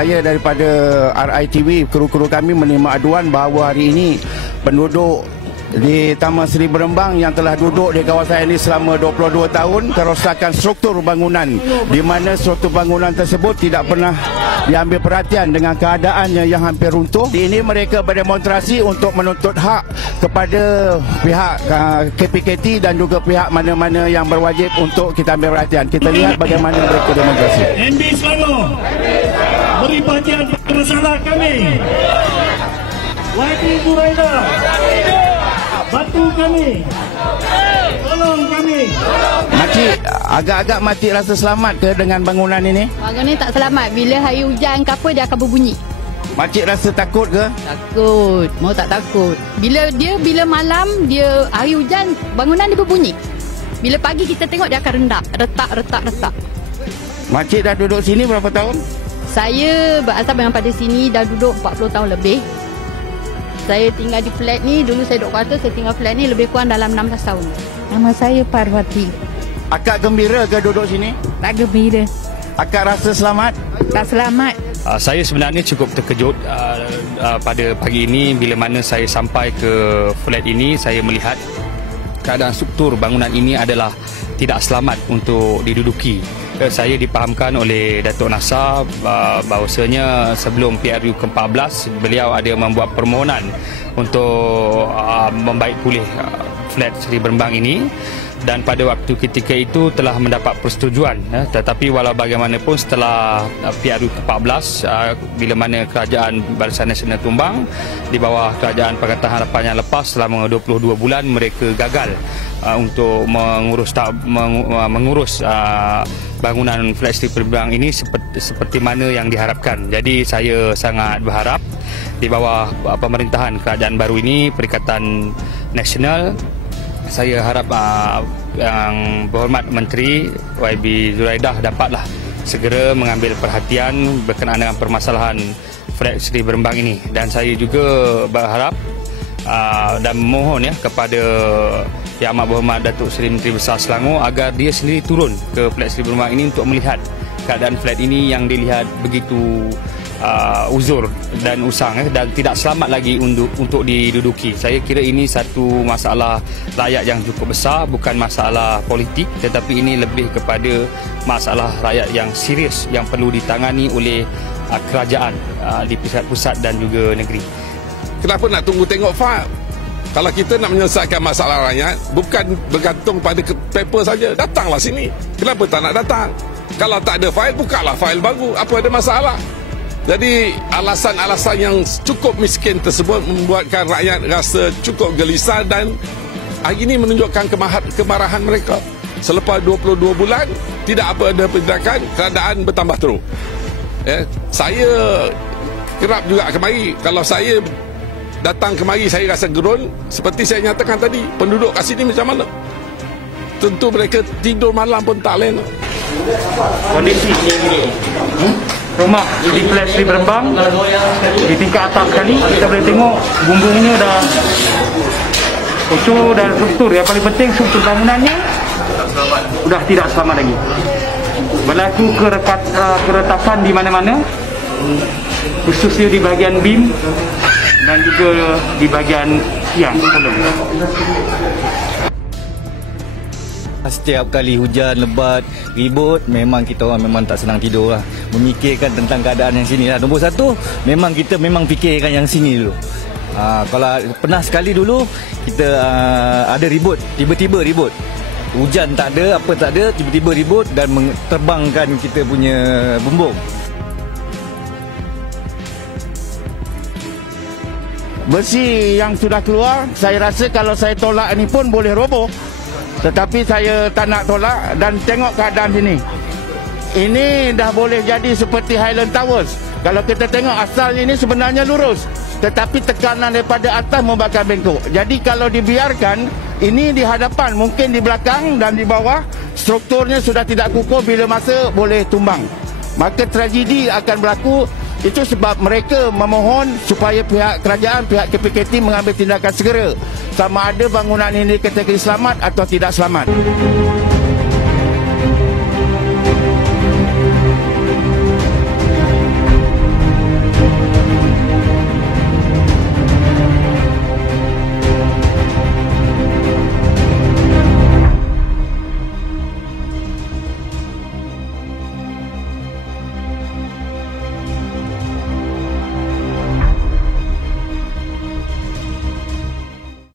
saya daripada RITV, kru-kru kami menerima aduan bahawa hari ini penduduk di Taman Seri Berembang yang telah duduk di kawasan ini selama 22 tahun kerosakan struktur bangunan, di mana struktur bangunan tersebut tidak pernah diambil perhatian dengan keadaannya yang hampir runtuh. Ini mereka berdemonstrasi untuk menuntut hak kepada pihak KPKT dan juga pihak mana-mana yang berwajib untuk kita ambil perhatian. Kita lihat bagaimana mereka demonstrasi. MB Selangor beri perhatian pada masalah kami. YB Zuraida, bantu kami, tolong kami. Makcik, agak-agak makcik rasa selamat ke dengan bangunan ini? Bangunan ni tak selamat. Bila hari hujan ke apa, dia akan berbunyi. Makcik rasa takut ke? Takut. Mau tak takut. Bila malam, dia hari hujan, bangunan dia berbunyi. Bila pagi kita tengok, dia akan rendak. Retak. Makcik dah duduk sini berapa tahun? Saya berasal daripada sini, dah duduk 40 tahun lebih. Saya tinggal di flat ni, dulu saya duduk kuartus, saya tinggal flat ni lebih kurang dalam 16 tahun. Nama saya Parvati. Akak gembira ke duduk sini? Tak gembira. Akak rasa selamat? Tak selamat. Saya sebenarnya cukup terkejut pada pagi ini bila mana saya sampai ke flat ini. Saya melihat keadaan struktur bangunan ini adalah tidak selamat untuk diduduki. Saya dipahamkan oleh Datuk Nasar bahawasanya sebelum PRU ke-14 beliau ada membuat permohonan untuk membaik pulih flat Seri Berembang ini, dan pada waktu ketika itu telah mendapat persetujuan. Tetapi walau bagaimanapun setelah PRU ke-14 bila mana kerajaan Barisan Nasional tumbang di bawah kerajaan Pakatan Harapan yang lepas selama 22 bulan, mereka gagal untuk mengurus bangunan flat Seri Berembang ini seperti mana yang diharapkan. Jadi saya sangat berharap di bawah pemerintahan kerajaan baru ini, Perikatan Nasional, saya harap yang berhormat Menteri YB Zuraida dapatlah segera mengambil perhatian berkenaan dengan permasalahan flat Seri Berembang ini. Dan saya juga berharap dan memohon kepada Yang Amat Berhormat Datuk Seri Menteri Besar Selangor agar dia sendiri turun ke flat Seri Berembang ini untuk melihat keadaan flat ini yang dilihat begitu uzur dan usang dan tidak selamat lagi untuk diduduki. Saya kira ini satu masalah rakyat yang cukup besar, bukan masalah politik, tetapi ini lebih kepada masalah rakyat yang serius yang perlu ditangani oleh kerajaan di pusat dan juga negeri. Kenapa nak tunggu tengok fail? Kalau kita nak menyelesaikan masalah rakyat, bukan bergantung pada paper saja. Datanglah sini. Kenapa tak nak datang? Kalau tak ada fail, bukalah fail baru. Apa ada masalah? Jadi alasan-alasan yang cukup miskin tersebut membuatkan rakyat rasa cukup gelisah dan hari ini menunjukkan kemarahan mereka. Selepas 22 bulan, tidak apa ada tindakan, keadaan bertambah teruk. Saya kerap juga kemari. Kalau saya datang kemari, saya rasa gerun. Seperti saya nyatakan tadi, penduduk kat sini macam mana? Tentu mereka tidur malam pun tak lena. Kondisi ini rumah di flat Seri Berembang di tingkat atas sekali, kita boleh tengok bumbungnya dah ucur dan struktur. Yang paling penting struktur bangunannya sudah tidak selamat lagi. Berlaku keretakan di mana-mana, khususnya di bahagian bim dan juga di bahagian tiang kolom. Setiap kali hujan lebat, ribut, memang kita orang memang tak senang tidur lah. Memikirkan tentang keadaan yang sini lah. Nombor satu, memang kita fikirkan yang sini dulu. Kalau pernah sekali dulu, kita ada ribut, tiba-tiba ribut. Hujan tak ada, apa tak ada, tiba-tiba ribut dan terbangkan kita punya bumbung. Besi yang sudah keluar, saya rasa kalau saya tolak ini pun boleh roboh. Tetapi saya tak nak tolak dan tengok keadaan sini. Ini dah boleh jadi seperti Highland Towers. Kalau kita tengok asal ini sebenarnya lurus, tetapi tekanan daripada atas membakar bengkok. Jadi kalau dibiarkan, ini di hadapan, mungkin di belakang dan di bawah, strukturnya sudah tidak kukuh, bila masa boleh tumbang. Maka tragedi akan berlaku. Itu sebab mereka memohon supaya pihak kerajaan, pihak KPKT mengambil tindakan segera sama ada bangunan ini kategori selamat atau tidak selamat.